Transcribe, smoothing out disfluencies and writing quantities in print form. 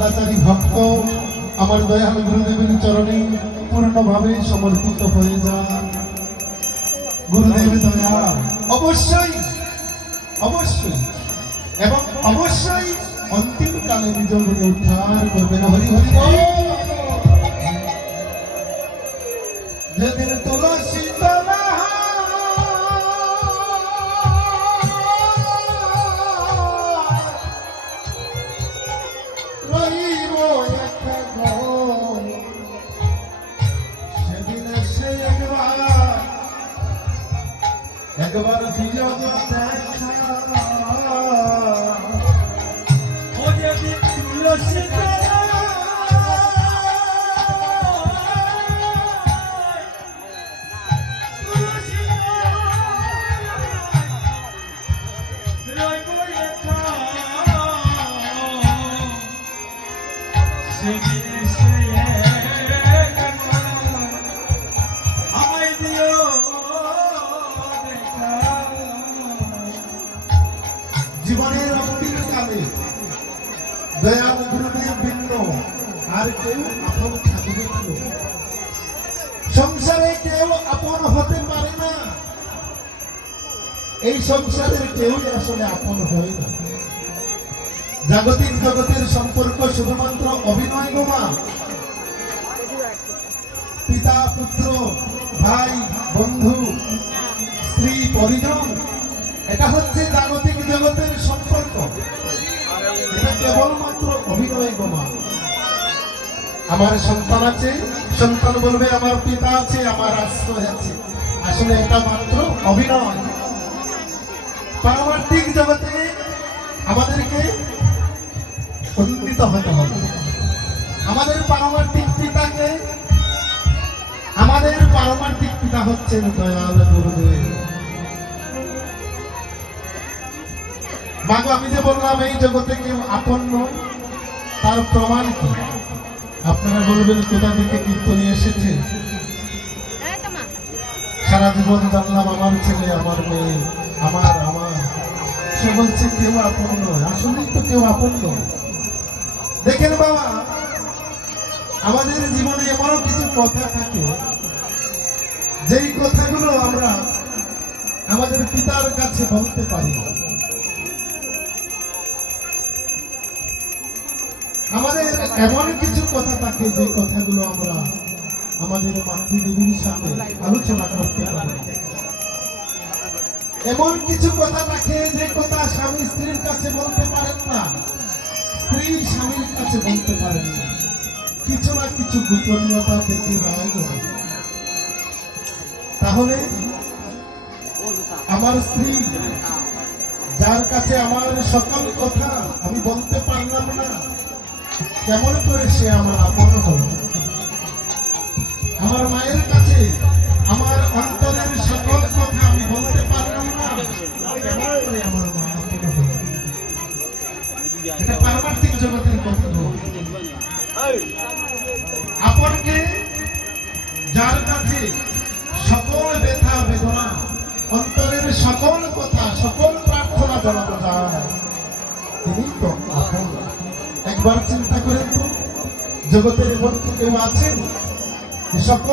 সদাচারী ভক্ত আমার দয়াল গুরুদেবের চরণে পূর্ণভাবে সমর্পিত হয়ে যান। গুরুদেব দয়াল অবশ্যই অবশ্যই এবং অবশ্যই অন্তিম কালে নিজ গুণে উদ্ধার করবেন। হরি হরি বল। যেদিন তুলসী তলা রইব একা ঘর, সেদিন সে একবার দিও দেখা। ও যেদিন তুলসী তলা জীবনের অন্তিম কালে দয়াল গুরুদেব ভিন্ন আর কেউ আপন থাকবে না। সংসারে কেউ আপন হতে পারে না, এই সংসারের কেউ আসলে আপন হয় না। জাগতিক জগতের সম্পর্ক শুধুমাত্র অভিনয় গোমা, পিতা পুত্র ভাই বন্ধু স্ত্রী পরিজন, এটা হচ্ছে জাগতিক জগতের সম্পর্ক। এটা কেবলমাত্র অভিনয় গোমা। আমার সন্তান আছে, সন্তান বলবে আমার পিতা আছে, আমার আশ্রয় আছে, আসলে এটা মাত্র অভিনয়। পারমার্থিক জগতে আমাদেরকে উন্নীত হতে হবে। আমাদের পারমার্থিক পিতাকে, আমাদের পারমার্থিক পিতা হচ্ছেন দয়াল গুরুদেব। মাগো আমি যে বললাম এই জগতে কেউ আপন নয়, তার প্রমাণ কি? আপনারা বলবেন কোথা থেকে কীর্তনী এসেছে? সারা জীবন জানলাম আমার ছেলে, আমার মেয়ে, আমার আমার, সে বলছে কেউ আপন নয়। আসলেই তো কেউ আপন নয়। দেখেন বাবা, আমাদের জীবনে এমনও কিছু কথা থাকে যেই কথাগুলো আমরা আমাদের পিতার কাছে বলতে পারি। আমাদের এমন কিছু কথা থাকে যে কথাগুলো আমরা আমাদের মাতৃদেবীর সাথে আলোচনা করতে পারি। এমন কিছু কথা থাকে যে কথা স্বামী স্ত্রীর কাছে বলতে পারেন না, স্ত্রী স্বামীর কাছে বলতে পারেন না। কিছু না কিছু গোপনীয়তা থেকে যায়। তাহলে আমার স্ত্রী, যার কাছে আমার সকল কথা আমি বলতে পারলাম না, কেমন করে সে আমার আপন হল? আমার মায়ের কাছে আমার অন্তরের সকল কথা আমি বলতে পারলাম না, কেমন করে আমার মা আপন হল? এটা পারমার্থিক জগতের কথা। আপনকে, যার কাছে সকল ব্যথা বেদনা, অন্তরের সকল কথা, সকল প্রার্থনা জানানো যায়, তিনি তো আপন। একবার চিন্তা করেন তো, জগতের এমন কেউ আছেন সকল